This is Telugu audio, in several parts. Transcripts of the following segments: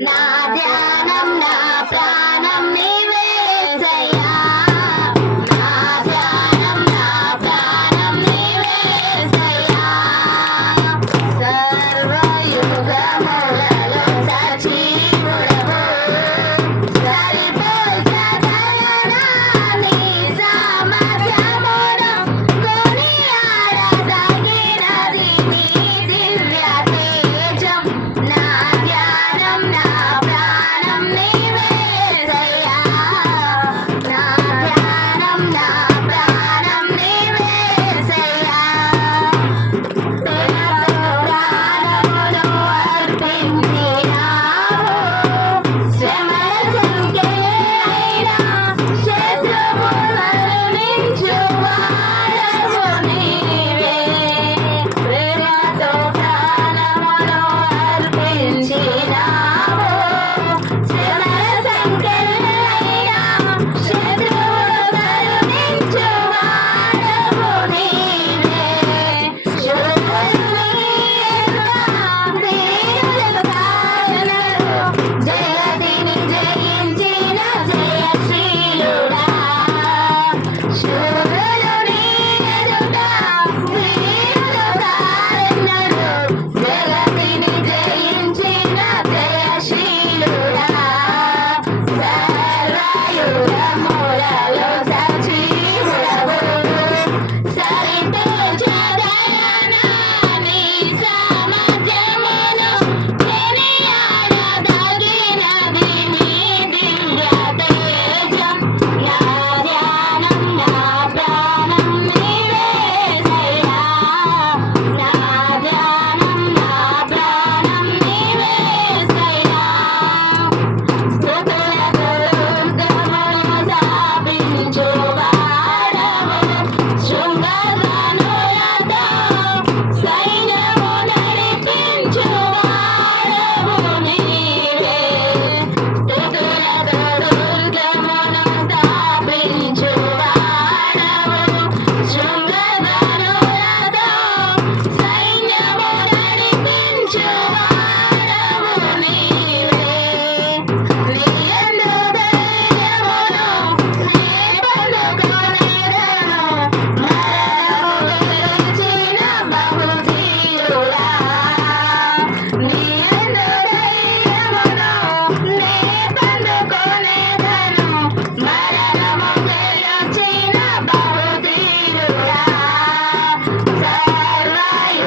నా ధ్యానం నా ప్రాణం నీవేసయ్యా నా ధ్యానం నా ప్రాణం నీవేసయ్యా సర్వయుగములలో సజీవుడవు సరిపోల్చగలనా నీ సామర్థ్యమును కొనియాడదగినది నీ దివ్య తేజం నా ధ్యానం నా ప్రాణం నీవేసయ్యా నా ధ్యానం నా ప్రాణం నీవేసయ్యా ప్రాణమును అర్పించినావు శ్రమల సంఖ్యైన శత్రువులను నించువాడవు నీవే ప్రేమతో ప్రాణమును అర్పించినావు శ్రమల సంఖ్యైన శత్రువులను నించువాడవు నీవే జగతిని జయించిన జయశీలుడా శూరులు నీ ఎదుట వీరులు కారెన్నరు జగతిని జయించిన జయశీలుడా సర్వయుగములలో సజీవుడవు సరిపోల్చగలనా నీ సామర్థ్యమును కొనియాడదగినది నీ దివ్య తేజం నా ధ్యానం నా ప్రాణం నీవేసయ్యా నా ధ్యానం నా ప్రాణం నీవేసయ్యా స్తుతులకు దుర్గమును స్థాపించువాడవు శృంగధ్వనులతో సైన్యము నడిపించువాడవు నీవే స్తుతులకు దుర్గమును స్థాపించువాడవు శృంగధ్వనులతో సైన్యము నడిపించువాడవు నీవే నీ యందు ధైర్యమును నీ పొందుకొనేదను మరణము గెలిచిన బహుధీరుడా నీ యందు ధైర్యమును నీ పొందుకొనేదను మరణము గెలిచిన బహుధీరుడా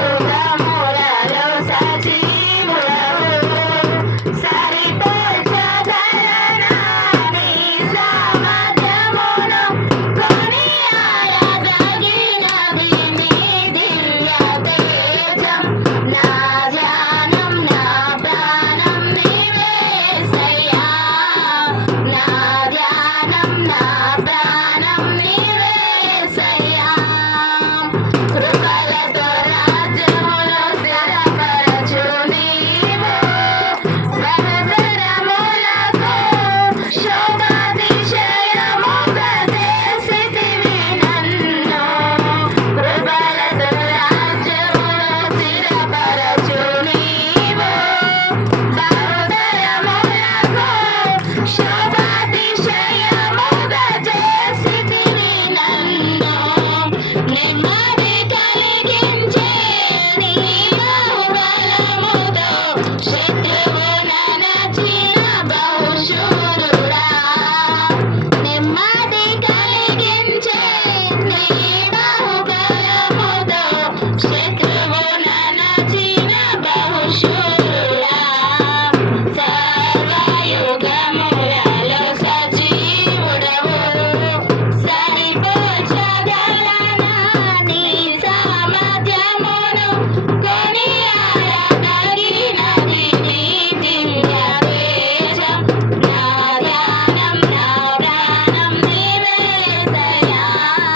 సర్వయుగములలో సజీవుడవు సరిపోల్చగలనా నీ సామర్థ్యమును కొనియాడదగినది నీ దివ్య తేజం నా ధ్యానం నా ప్రాణం నీవేసయ్యా నా ధ్యానం నా ప్రాణం నీవేసయ్యా కృపలతో రాజ్యమును స్థిరపరచు నీవు బహుతరములకు శోభాతిశయముగా చేసితివి నన్ను కృపలతో రాజ్యమును స్థిరపరచు నీవు బహుతరములకు శోభాతిశయముగా చేసితివి నన్ను నెమ్మది కలిగించే నీ బహుబలముతో శత్రువుననచిన బహుశూరుడా నెమ్మది కలిగించే నీ